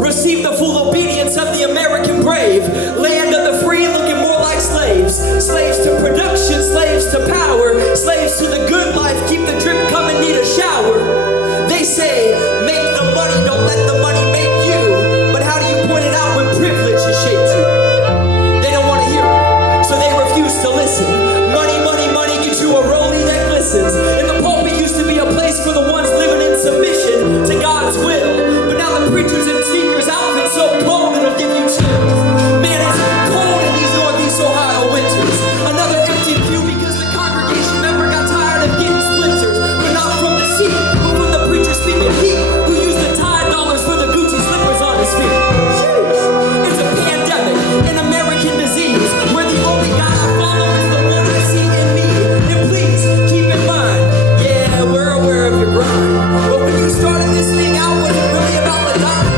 Receive the full obedience of the American brave. Land of the free looking more like slaves. Slaves to production, slaves to power. Slaves to the good life, keep the drip coming, need a shower. They say, make the money, don't let the money make you. But how do you point it out when privilege has shaped you? They don't want to hear it, so they refuse to listen. Money, money, money, get you a rollie that glistens. And the pulpit used to be a place for the ones living in submission to God's will. But now the preachers and sneakers outfit so cold it'll give you chills. Man, it's cold in these Northeast Ohio winters. Another empty pew because the congregation member got tired of getting splinters. But not from the seat, but from the preacher speaking heat, who used the Tide dollars for the Gucci slippers on his feet. It's a pandemic, an American disease, where the only guy I follow is the one I see in me. And please keep in mind, yeah, we're aware of your grind. But when you started this thing out, was it really about the dime?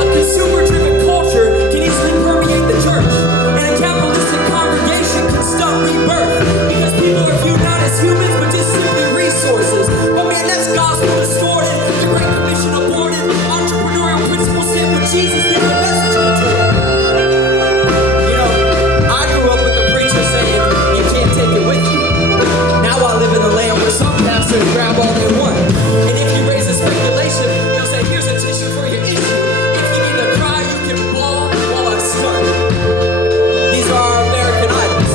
A consumer-driven culture can easily permeate the church, and a capitalistic congregation can stunt rebirth, because people are viewed not as humans, but just simply resources. But man, that's gospel distorted, the Great Commission aborted, entrepreneurial principles stand with Jesus, then the message contorted. You know, I grew up with the preacher saying, you can't take it with you. Now I live in the land where some pastors grab all they want. And if you raise a speculation, they'll say, here's a tissue for your issue. If you need to cry, you can bawl while I stun. These are our American idols.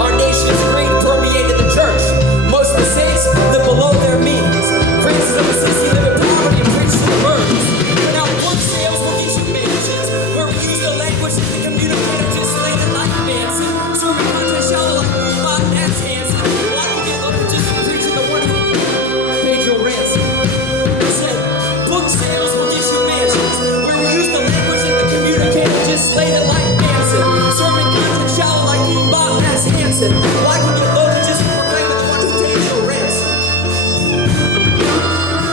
Our nation's greed permeated the church. Most of the saints live below their means. Francis of Assisi live in poverty and preach to the birds. But now book sales will get you mansions, where we use the language that the communicator just laid it like dancing. Serving content shallow like Bob Nats Hansen. Why you get up just for preaching the one who paid your ransom? He said, book sales will get you mansions, where we use the language that the communicator just laid it like dancing. Serving content shallow like Bob Nats Hansen. Why you get loaded just for proclaiming the one who paid your ransom?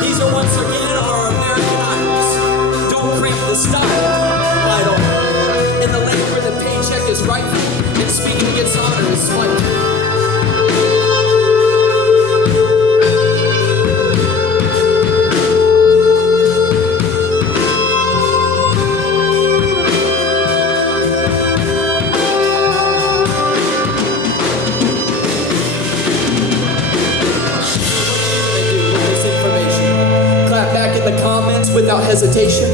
These are once again our American idols. Don't cramp the style, light on. In the land where the paycheck is rightful and speaking against honor is spiteful. Without hesitation,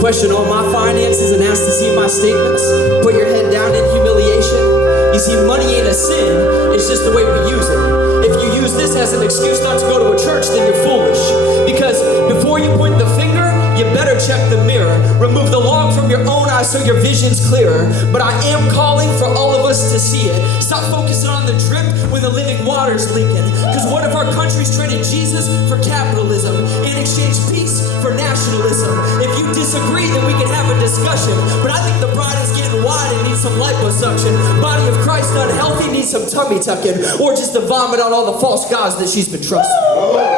question all my finances and ask to see my statements. Put your head down in humiliation. You see, money ain't a sin, it's just the way we use it. If you use this as an excuse not to go to a church, then you're foolish. Because before you point the finger, you better check the mirror. Remove the log from your own eye so your vision's clearer. But I am calling for all of us to see it. Stop focusing on the drip when the living water's leaking. Because what if our country's traded Jesus for capitalism and exchanged peace for nationalism? If you disagree, then we can have a discussion. But I think the bride is getting wide and needs some liposuction. Body of Christ unhealthy needs some tummy tucking, or just to vomit on all the false gods that she's been trusting.